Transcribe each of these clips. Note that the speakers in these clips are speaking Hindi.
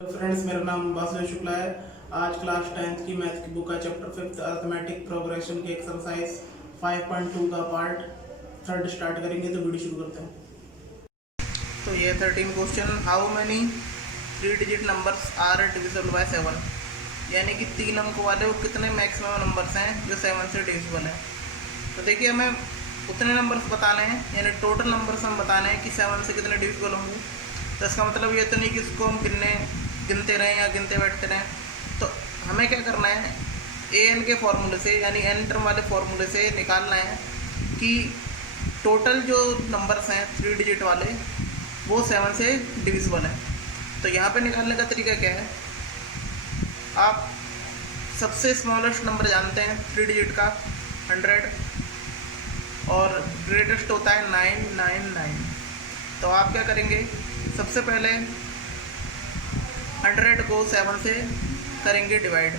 तो फ्रेंड्स, मेरा नाम वासुदेव शुक्ला है। आज क्लास 10th की मैथ की बुक है, चैप्टर 5 अर्थमेटिक प्रोग्रेशन की एक्सरसाइज 5.2 का पार्ट 3 स्टार्ट करेंगे। तो वीडियो शुरू करते हैं। तो ये 13 question, how many 3 digit numbers are divisible by 7, यानी कि 3 अंक वाले वो कितने मैक्सिमम नंबर्स हैं जो 7 से डिविजिबल हैं। तो देखिए, हमें उतने नंबर्स बताने हैं, यानी टोटल नंबर्स हम बताने हैं कि 7 से कितने डिविजिबल होंगे। तो इसका मतलब ये तो नहीं कि इसको हम गिनते रहें या गिनते बैठते रहें। तो हमें क्या करना है, ए एन के फॉर्मूले से, यानी एन टर्म वाले फॉर्मूले से निकालना है कि टोटल जो नंबर्स हैं 3 डिजिट वाले वो 7 से डिविजिबल हैं। तो यहाँ पे निकालने का तरीका क्या है, आप सबसे स्मॉलेस्ट नंबर जानते हैं 3 डिजिट का 100, और ग्रेटेस्ट होता है 999। तो आप क्या करेंगे, सबसे पहले 100 को 7 से करेंगे डिवाइड।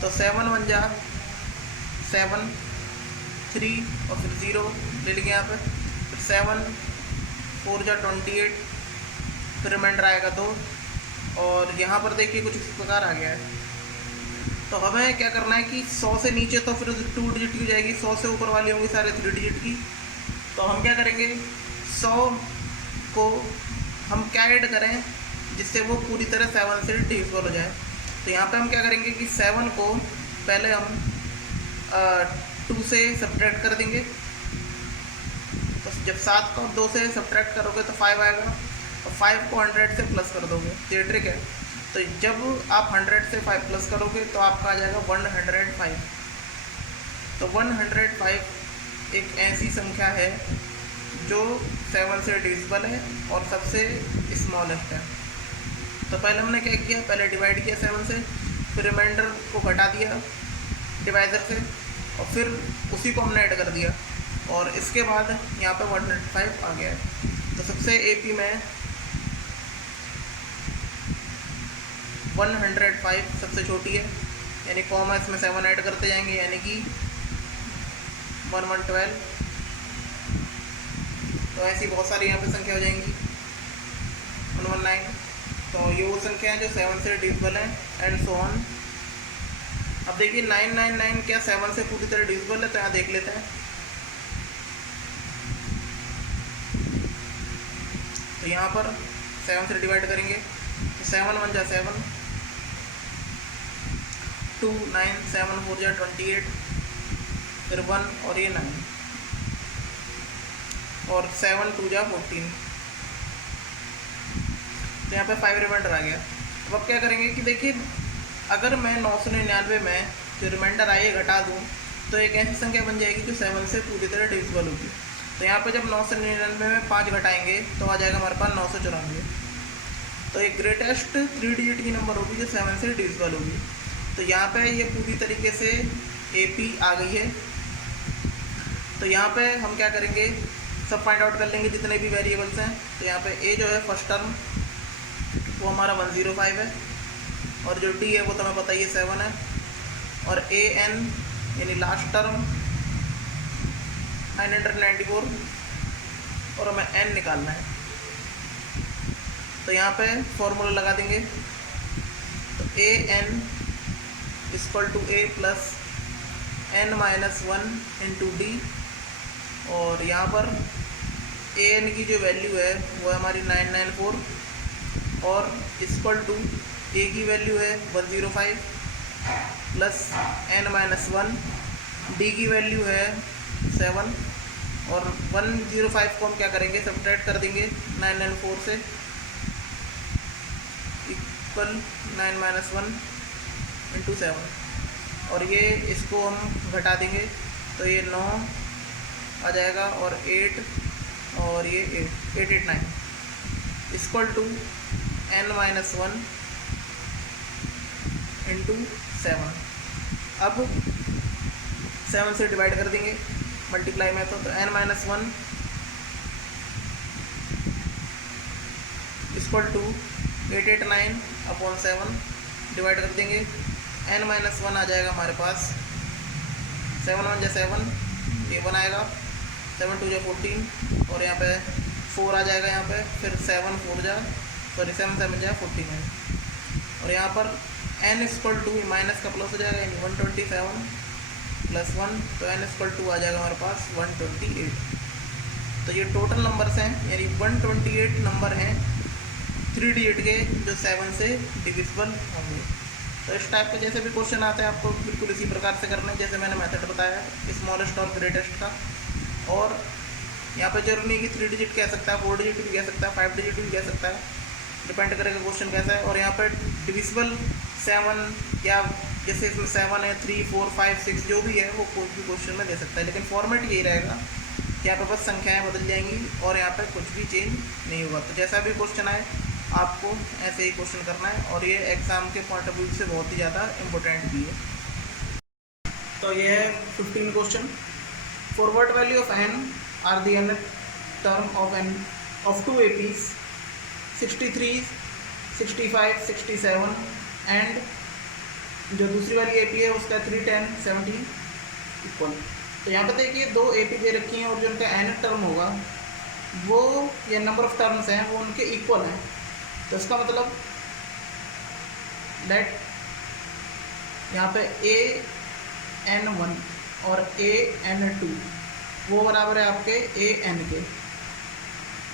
तो 7 1 जा 7, 3 और फिर 0 ले लेंगे यहाँ पे, फिर 7 4 जा 28, फिर रिमाइंडर आएगा 2। और यहाँ पर देखिए कुछ इस प्रकार आ गया है। तो हमें क्या करना है कि 100 से नीचे तो फिर 2 डिजिट की हो जाएगी, 100 से ऊपर वाली होंगी सारे 3 डिजिट की। तो हम क्या करेंगे, 100 को हम क्या ऐड करें जिससे वो पूरी तरह 7 से डिविजिबल हो जाए। तो यहाँ पे हम क्या करेंगे कि 7 को पहले हम 2 से सब्ट्रैक्ट कर देंगे। तो जब 7 को 2 से सब्ट्रैक्ट करोगे तो 5 आएगा, और 5 को 100 से प्लस कर दोगे। तो ये ट्रिक है। तो जब आप 100 से 5 प्लस करोगे तो आपका आ जाएगा 105। तो 105 एक ऐसी संख्या है जो 7 से डिविजिबल है और सबसे स्मॉलेस्ट है। तो पहले हमने क्या किया, पहले डिवाइड किया 7 से, फिर रिमाइंडर को घटा दिया डिवाइडर से, और फिर उसी को हमने ऐड कर दिया, और इसके बाद यहाँ पे 105 आ गया है। तो सबसे एपी में 105 सबसे छोटी है, यानी कॉमा इसमें 7 ऐड करते जाएंगे, यानी कि 1112। तो ऐसी बहुत सारी यहाँ पे संख्या हो जाएंगी, 119। तो ये वो संख्या है जो 7 से डिविजिबल है, एंड सो ऑन। अब देखिए 999 क्या 7 से पूरी तरह डिविजिबल है? तो यहाँ देख लेते हैं। तो यहाँ पर 7 से डिवाइड करेंगे तो 7 1 जा 7, 2 9 7 4 जा 28, फिर 1 और ये 9, और 7 2 जा 14। तो यहाँ पे 5 रिमाइंडर आ गया। अब आप क्या करेंगे कि देखिए, अगर मैं 999 में जो रिमाइंडर आई है घटा दूँ तो एक ऐसी संख्या बन जाएगी जो 7 से पूरी तरह डिविजिबल होगी। तो यहाँ पे जब 999 में 5 घटाएंगे तो आ जाएगा हमारे पास 994। तो एक ग्रेटेस्ट 3 डिजिट की नंबर होगी जो 7 से डिविजिबल होगी। तो यहाँ पे ये पूरी तरीके से एपी आ गई है। तो यहाँ पे हम क्या करेंगे, सब फाइंड आउट कर लेंगे जितने भी वेरिएबल्स हैं। तो यहाँ पे ए जो है फर्स्ट टर्म वो हमारा 105 है, और जो डी है वो तो हमें पता ही है 7 है, और ए एन यानी लास्ट टर्म 994, और हमें एन निकालना है। तो यहाँ पे फॉर्मूला लगा देंगे। तो A N equal to A plus N minus 1 into D, और यहाँ पर ए एन की जो वैल्यू है वो है हमारी 994, और इक्वल टू ए की वैल्यू है 105 प्लस एन माइनस 1, डी की वैल्यू है 7, और 105 को हम क्या करेंगे, सब्ट्रैक्ट कर देंगे 994 से, इक्वल 9 माइनस 1 इंटू 7, और ये इसको हम घटा देंगे तो ये 9 आ जाएगा, और 8 और ये 889 equal to n minus 1 into 7। अब 7 से डिवाइड कर देंगे मल्टीप्लाई में, तो n minus 1 equal to 889 upon 7 divide कर देंगे, n माइनस 1 आ जाएगा हमारे पास 7 1 जा 7, ये 1 आएगा, 7 2 जा 14, और यहाँ पे 4 आ जाएगा यहाँ पे, फिर 7 4 जा 7 7 जा 14 है। और यहाँ पर n इक्वल टू माइनस का प्लस हो जाएगा, यानी 127 प्लस 1, तो n इक्वल टू आ जाएगा हमारे पास 128। तो ये टोटल नंबर्स हैं, यानी 128 नंबर हैं 3 डिजिट के जो 7 से डिविजिबल होंगे। तो इस टाइप के जैसे भी क्वेश्चन आते हैं आपको बिल्कुल इसी प्रकार से करना है जैसे मैंने मेथड बताया स्मॉलेस्ट और ग्रेटेस्ट का। और यहाँ पे जरूरी नहीं कि 3 डिजिट कह सकता है, 4 डिजिट भी कह सकता है, 5 डिजिट भी कह सकता है, डिपेंड करेगा क्वेश्चन कैसा है। और यहाँ पर डिविजिबल 7 या जैसे इसमें 7 है, 3, 4, 5, 6 जो भी है वो कोई भी क्वेश्चन में दे सकता है, लेकिन फॉर्मेट यही रहेगा कि यहाँ पर बस संख्याएँ बदल जाएंगी और यहाँ पर कुछ भी चेंज नहीं होगा। तो जैसा भी क्वेश्चन आए आपको ऐसे ही क्वेश्चन करना है, और ये एग्ज़ाम के पॉइंट ऑफ व्यू से बहुत ही ज़्यादा इम्पोर्टेंट भी है। तो ये है 15 question. For what value of n are the n term of 2 APs 63, 65, 67 and जो दूसरी वाली AP है उसका 3, 10, 17 इक्वल। तो यहाँ पे देखिए 2 AP दे रखी हैं और जो उनका n टर्म होगा वो ये नंबर ऑफ टर्म्स हैं वो उनके इक्वल हैं। तो इसका मतलब लेट यहाँ पे AN1 और AN2 वो बराबर है आपके AN के,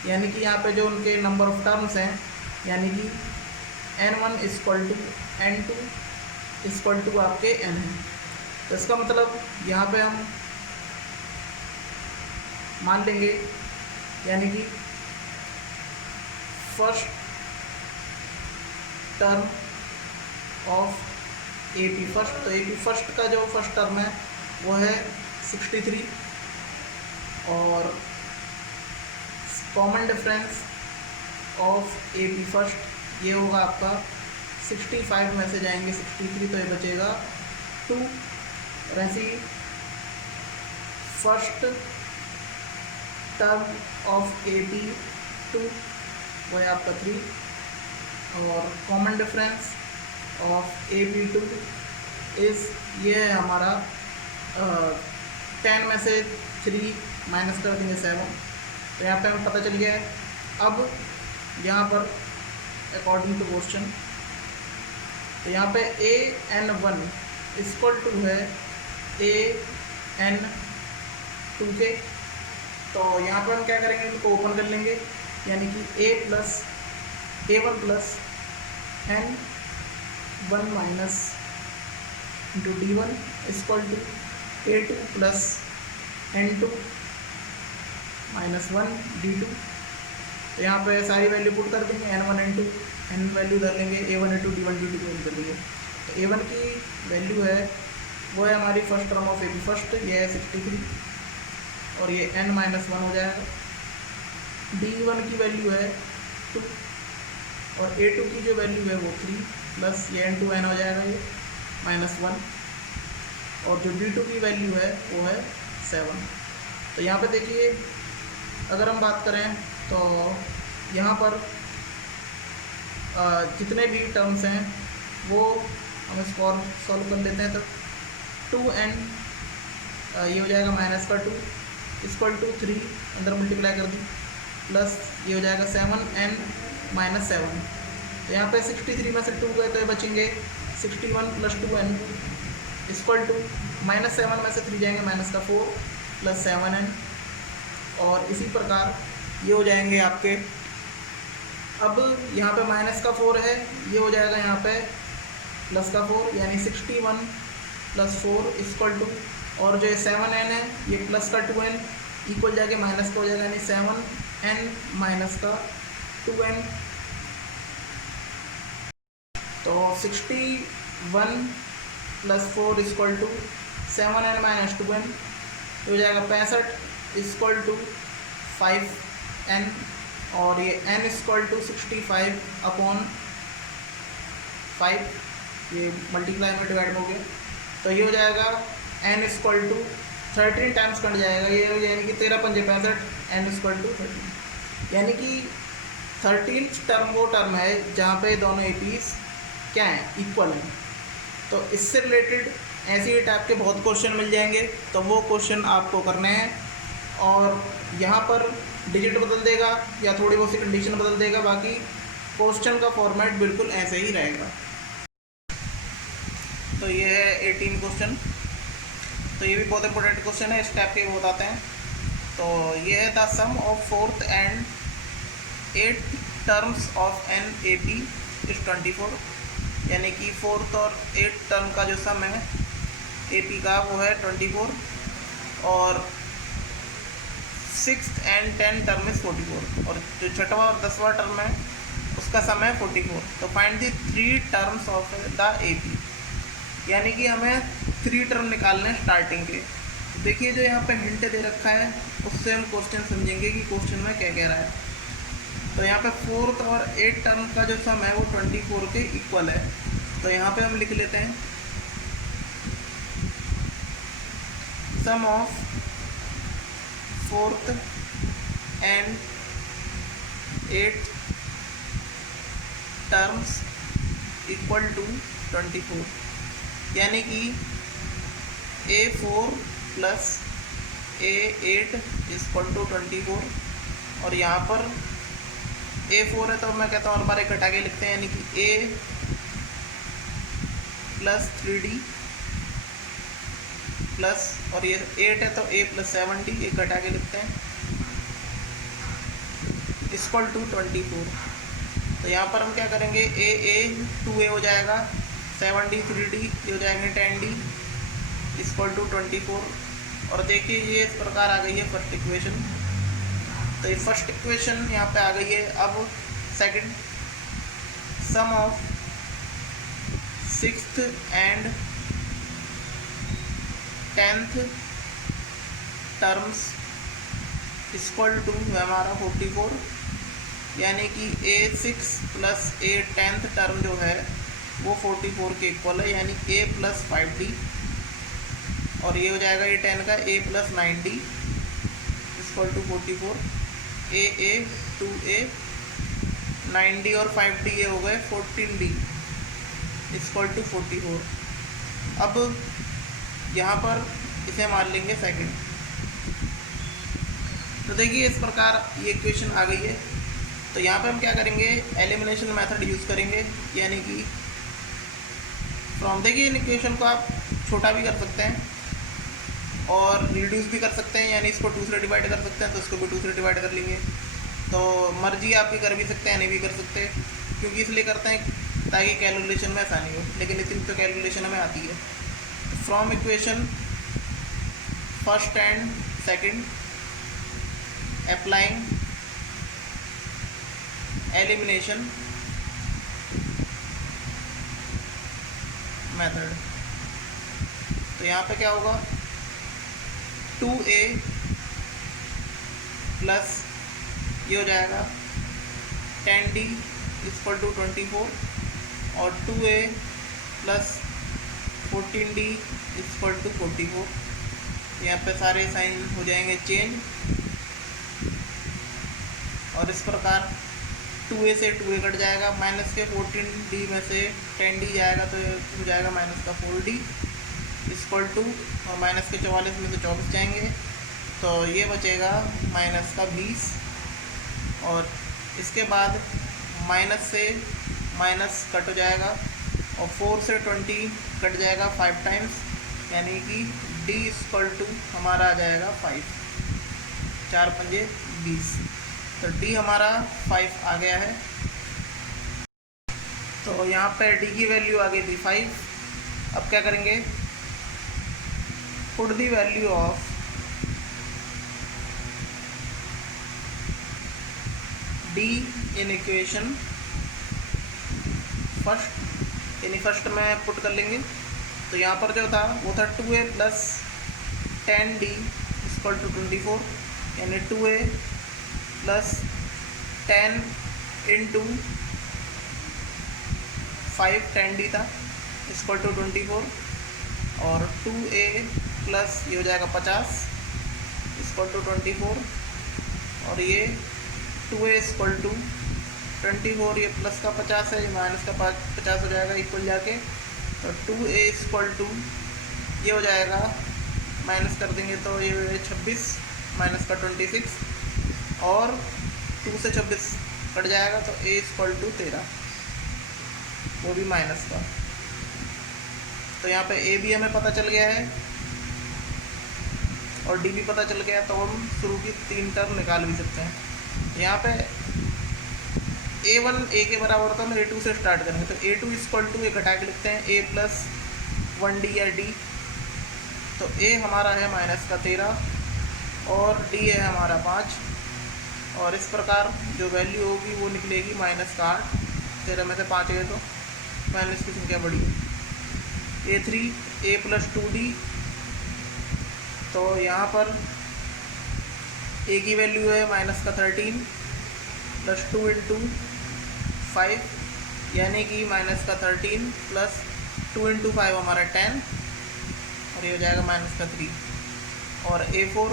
यानी कि यहाँ पे जो उनके नंबर ऑफ टर्म्स हैं यानी कि N1 equal to N2 equal to आपके N है। तो इसका मतलब यहाँ पे हम मान लेंगे यानी कि first term of AP first, तो AP फर्स्ट का जो फर्स्ट टर्म है वो है 63 और common difference of AP first ये होगा आपका 65 में से जाएंगे 63 तो ये बचेगा 2, और ऐसे ही फर्स्ट टर्म ऑफ AP2 वो है आपका 3 और common difference of AP2 is ये है हमारा 10 में से 3 माइनस कर देंगे 7, तो यहाँ पे हमें पता चल गया है। अब यहाँ पर अकॉर्डिंग टू क्वेश्चन तो यहाँ पे AN1 इक्वल टू है AN2 के। तो यहाँ पर हम क्या करेंगे, इनको ओपन कर लेंगे यानी कि A1 plus N1 minus into D1 equal to A2 plus N2 minus 1 D2। तो यहाँ पे सारी वैल्यू पुट कर देंगे, N1 N2 N वैल्यू धर लेंगे, A1 A2 D1 D2 को कर देंगे। तो A1 की वैल्यू है वो है हमारी first term of AP first, ये है 63 और ये N माइनस 1 हो जाएगा। D1 की वैल्यू है 2 और A2 की जो वैल्यू है वो 3 प्लस ये N2 N हो जाएगा ये माइनस 1 और जो D2 की वैल्यू है वो है 7। तो यहाँ पे देखिए अगर हम बात करें तो यहाँ पर जितने भी टर्म्स हैं वो हम इसको सॉल्व कर लेते हैं। तो 2n ये हो जाएगा माइनस का 2 इक्वल टू 3 अंदर मल्टीप्लाई कर दी प्लस ये हो जाएगा 7n माइनस 7। तो यहाँ पे 63 में से 2 गए तो ये बचेंगे 61 plus 2n equal to minus 7 में से 3 जाएंगे माइनस का 4 प्लस 7n और इसी प्रकार ये हो जाएंगे आपके। अब यहाँ पे माइनस का 4 है ये हो जाएगा यहाँ पे प्लस का 4 यानी 61 प्लस 4 इक्वल टू और जो 7n है ये प्लस का 2n इक्वल जाके माइनस का हो जाएगा यानी 7n माइनस का 2n। तो 61 plus 4 equal to 7n minus 2n हो जाएगा 65 इक्वल टू 5n और ये n इक्वल टू 65 अपॉन 5 ये मल्टीप्लाई में डिवाइड हो गया। तो ये हो जाएगा n equal to 13 times cut जाएगा ये यानी कि 13 पंजे 65 n इक्वल टू 13 यानी कि 13 टर्म वो टर्म है जहाँ पे दोनों APs क्या हैं इक्वल हैं। तो इससे रिलेटेड ऐसे ही टाइप के बहुत क्वेश्चन मिल जाएंगे तो वो क्वेश्चन आपको करने हैं और यहाँ पर डिजिट बदल देगा या थोड़ी बहुत सी कंडीशन बदल देगा, बाकी क्वेश्चन का फॉर्मेट बिल्कुल ऐसे ही रहेगा। तो ये है 18 क्वेश्चन। तो ये भी बहुत इंपॉर्टेंट क्वेश्चन है, इस टाइप के बताते हैं। तो ये है the sum of 4th and 8th terms of an A P is 24, यानी कि 4th और 8th टर्म का जो सम है ए पी का वो है 24, और 6th and 10th term is 44, और जो छठवां और 10वां टर्म है उसका सम है 44। तो find the 3 terms of the A P, यानी कि हमें 3 टर्म निकालने हैं स्टार्टिंग के। देखिए जो यहाँ पे हिंट दे रखा है उससे हम क्वेश्चन समझेंगे कि क्वेश्चन में क्या कह रहा है। तो यहाँ पे 4th और 8th टर्म का जो सम है वो 24 के इक्वल है। तो यहाँ पे हम लिख लेते हैं sum of 4th and 8th terms equal to 24, यानी कि A4 plus A8 equal to 24, और यहाँ पर A4 है तो मैं कहता हूँ और बार घटा के लिखते हैं, यानी कि A प्लस 3D प्लस, और ये 8 है तो A प्लस 7D, ये घटा के लिखते हैं, इक्वल टू 24। तो यहाँ पर हम क्या करेंगे, A 2A हो जाएगा, 7D 3D, ये हो जाएंगे 10D इक्वल टू 24। और देखिए ये इस प्रकार आ गई है फर्स्ट इक्वेशन। तो ये फर्स्ट इक्वेशन यहाँ पे आ गई है। अब second, sum of 6th and 10th terms equal to हमारा 44, यानी कि A6 प्लस A10th टर्म जो है वो 44 के इक्वल है, यानी A प्लस 5D, और ये हो जाएगा A10 का A plus 9D equal to 44, A 2A 9D और 5D ये हो गए 14D इक्वल टू 44। अब यहाँ पर इसे मान लेंगे सेकंड। तो देखिए इस प्रकार ये इक्वेशन आ गई है। तो यहाँ पे हम क्या करेंगे, एलिमिनेशन मेथड यूज़ करेंगे, यानी कि फ्रॉम, देखिए इन इक्वेशन को आप छोटा भी कर सकते हैं और रिड्यूस भी कर सकते हैं, यानी इसको 2 से डिवाइड कर सकते हैं तो इसको भी 2 से डिवाइड कर लेंगे। तो मर्जी आपकी कर भी सकते हैं, नहीं भी कर सकते, क्योंकि इसलिए करते हैं ताकि कैलकुलेशन में आसानी हो, लेकिन इतनी तो कैलकुलेशन हमें आती है। From equation first and second applying elimination method. तो यहाँ पे क्या होगा, 2A प्लस ये हो जाएगा 10D इक्वल टू 24, और 2A plus 14D equal to 44। यहाँ पे सारे साइन हो जाएंगे चेंज, और इस प्रकार 2A से 2A कट जाएगा, माइनस के 14D में से 10D जाएगा तो ये हो जाएगा माइनस का 4D इक्वल टू, और माइनस के 44 में से 24 जाएंगे तो ये बचेगा माइनस का 20, और इसके बाद माइनस से माइनस कट हो जाएगा, और 4 से 20 कट जाएगा 5 टाइम्स, यानी कि D इक्वल टू हमारा आ जाएगा 5, 4 पंजे 20। तो D हमारा 5 आ गया है। तो यहाँ पे D की वैल्यू आ गई थी 5। अब क्या करेंगे, put the value of D in equation first, यानी फर्स्ट में पुट कर लेंगे। तो यहाँ पर जो था वो था 2A plus 10D equal to 24, यानी 2A प्लस 10 इंटू 5 10D था इक्वल टू 24, और 2A प्लस ये हो जाएगा 50 इक्वल टू 24, और ये 2A इक्वल टू 24, ये प्लस का 50 है, ये माइनस का 50 हो जाएगा इक्वल जाके। तो 2A इक्वल टू ये हो जाएगा, माइनस कर देंगे तो ये 26 माइनस का 26, और 2 से 26 कट जाएगा तो A इक्वल टू 13, वो भी माइनस का। तो यहाँ पे ए भी हमें पता चल गया है और डी भी पता चल गया, तो हम शुरू की 3 टर्म निकाल भी सकते हैं। यहाँ पे a1 a के बराबर, तो हम a2 से स्टार्ट करेंगे। तो a2 इक्वल टू एक हटा के लिखते हैं a प्लस 1d या d। तो a हमारा है -13 और d है हमारा 5, और इस प्रकार जो वैल्यू होगी वो निकलेगी -8। 13 में से 5 गए तो माइनस की संख्या बढ़ी है। a3 a प्लस 2d, तो यहाँ पर a की वैल्यू है -13 प्लस 2 इंटू 5, यानी कि -13 प्लस 2 इंटू 5 हमारा 10, और ये हो जाएगा -3। और a4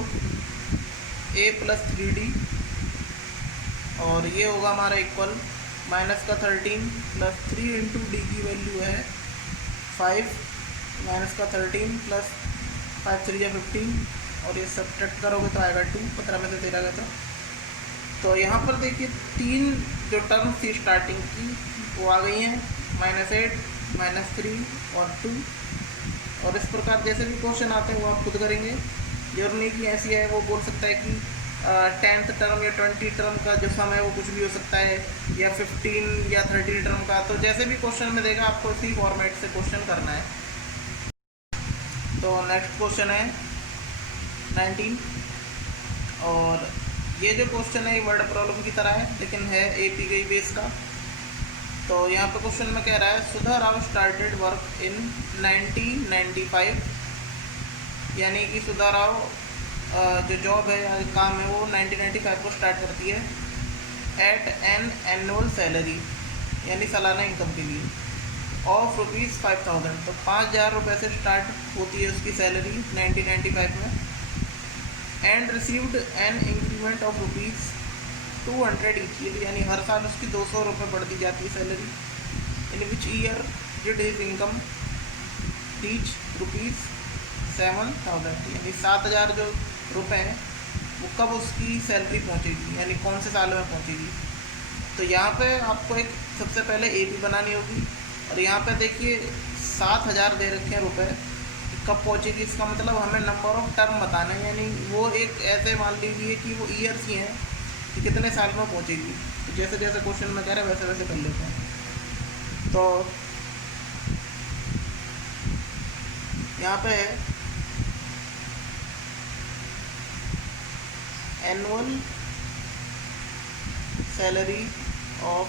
a प्लस 3d, और ये होगा हमारा इक्वल -13 प्लस 3 इंटू डी की वैल्यू है 5, -13 प्लस 5 3 या 15, और ये सब्ट्रैक्ट करोगे तो आएगा 2। 15 में से 13 गया था। तो यहाँ पर देखिए 3 जो टर्म थी स्टार्टिंग की वो आ गई हैं, -8 -3 और 2। और इस प्रकार जैसे भी क्वेश्चन आते हैं वो आप खुद करेंगे। जरूरी नहीं कि ऐसी है, वो बोल सकता है कि 10th टर्म या 20 टर्म का जो सम है वो कुछ भी हो सकता है, या 15 या 30 टर्म का। तो जैसे भी क्वेश्चन में देगा आपको इसी फॉर्मेट से क्वेश्चन करना है। तो नेक्स्ट क्वेश्चन है 19, और ये जो क्वेश्चन है वर्ड प्रॉब्लम की तरह है, लेकिन है API बेस का। तो यहाँ पे क्वेश्चन में कह रहा है सुधा राव स्टार्टेड वर्क इन 1995, यानी कि सुधा राव जो जॉब है या काम है वो 1995 को स्टार्ट करती है, एट एन एनुअल सैलरी, यानी सालाना इनकम के लिए, ऑफ ₹5000। तो 5000 रुपये से स्टार्ट होती है उसकी सैलरी 1995 में, and received an increment of ₹200 each year, यानी हर साल उसकी 200 रुपये बढ़ती जाती है salary. In which year did his income reach ₹7000, यानी 7000 जो रुपये हैं वो कब उसकी सैलरी पहुंचेगी, यानी कौन से साल में पहुंचेगी। तो यहाँ पे आपको एक सबसे पहले AP बनानी होगी, और यहाँ पे देखिए 7000 दे रखे हैं रुपए, कब पहुँचेगी, इसका मतलब हमें नंबर ऑफ टर्म बताना है, यानी वो एक ऐसे मान लीजिए कि वो ईयर्स ही हैं कि कितने साल में पहुँचेगी। तो जैसे जैसे क्वेश्चन में कह रहे हैं वैसे वैसे कर लेते हैं। तो यहाँ पे एनुअल सैलरी ऑफ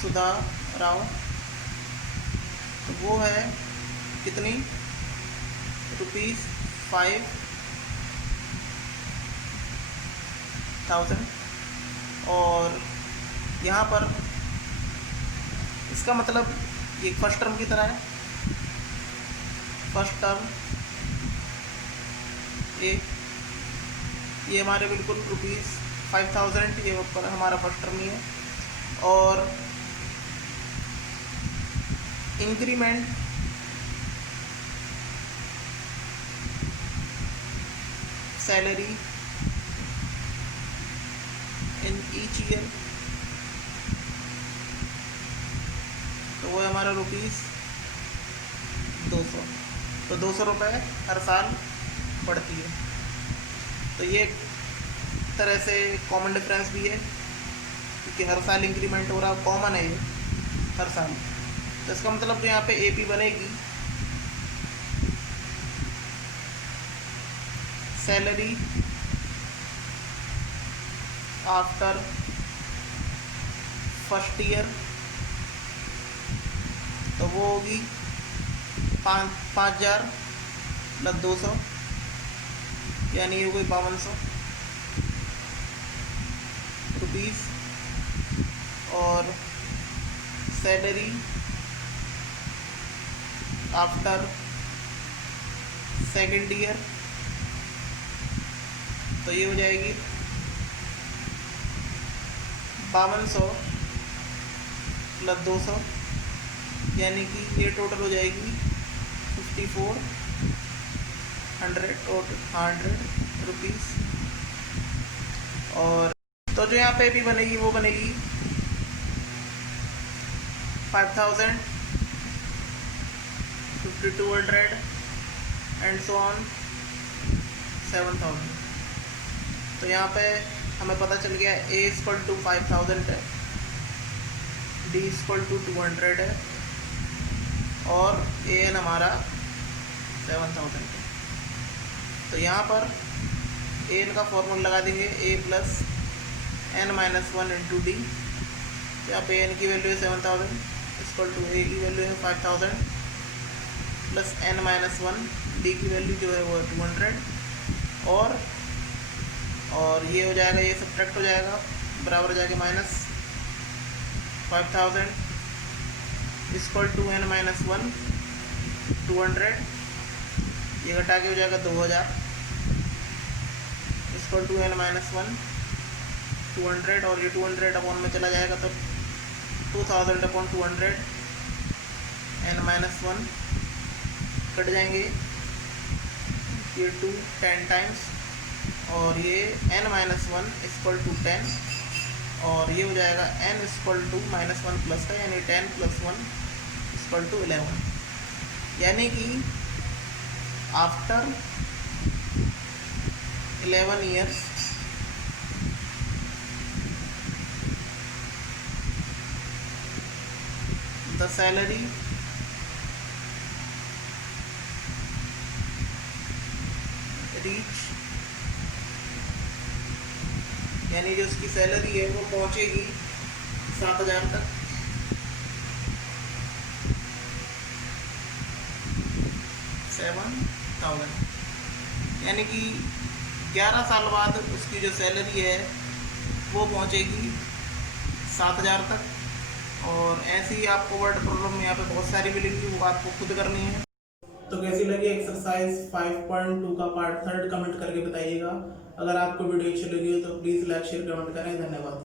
सुधा राव, तो वो है कितनी, ₹5000। और यहाँ पर इसका मतलब ये फर्स्ट टर्म की तरह है, फर्स्ट टर्म ये हमारे बिल्कुल ₹5000, ये ऊपर हमारा फर्स्ट टर्म ही है। और increment salary in each year, तो वो है हमारा ₹200। तो 200 रुपये हर साल बढ़ती है। तो ये एक तरह से कॉमन डिफरेंस भी है, क्योंकि हर साल इंक्रीमेंट हो रहा, कॉमन है ये हर साल। तो इसका मतलब जो यहाँ पे AP बनेगी, सैलरी आफ्टर फर्स्ट ईयर, तो वो होगी 5000 प्लस 200, यानी ये कोई 5200 रुपीज़। और सैलरी आफ्टर सेकेंड ईयर, तो ये हो जाएगी 5200 प्लस 200, यानी कि ये टोटल हो जाएगी 5400 रुपीज़। और तो जो यहाँ पे भी बनेगी वो बनेगी 5000 5200 एंड सो ऑन 7000। तो यहाँ पे हमें पता चल गया A इक्वल टू 5000 है, D इक्वल टू 200 है और AN हमारा 7000 है। तो यहाँ पर AN का फॉर्मूला लगा देंगे A plus n minus 1 into D. तो यहाँ पे n की वैल्यू है 7000 इक्वल टू A की वैल्यू है 5000 प्लस n माइनस 1, डी की वैल्यू जो है वो है 200 और ये हो जाएगा, ये सब्ट्रैक्ट हो जाएगा, बराबर हो जाएगा minus 5000 equal to n minus 1 200, ये घटा के हो जाएगा 2000 इक्वल टू n माइनस 1 200 और ये 200 अपॉन में चला जाएगा तो 2000 अपॉन 200 n माइनस 1 कट जाएंगे, ये 2 10 टाइम्स और ये n माइनस 1 इक्वल टू 10 और ये हो जाएगा n equal to minus 1 plus का, यानी 10 प्लस 1 इक्वल टू 11, यानी कि after 11 years the salary reach, यानी जो उसकी सैलरी है वो पहुंचेगी 7000 तक। 7000 यानी कि 11 साल बाद उसकी जो सैलरी है वो पहुंचेगी 7000 तक। और ऐसे ही आपको वर्ड प्रॉब्लम यहाँ पे बहुत सारी मिलेंगी, वो आपको खुद करनी है। तो कैसी लगी एक्सरसाइज 5.2 का पार्ट 3 कमेंट करके बताइएगा। अगर आपको वीडियो अच्छी लगी हो तो प्लीज़ लाइक शेयर कमेंट करें। धन्यवाद।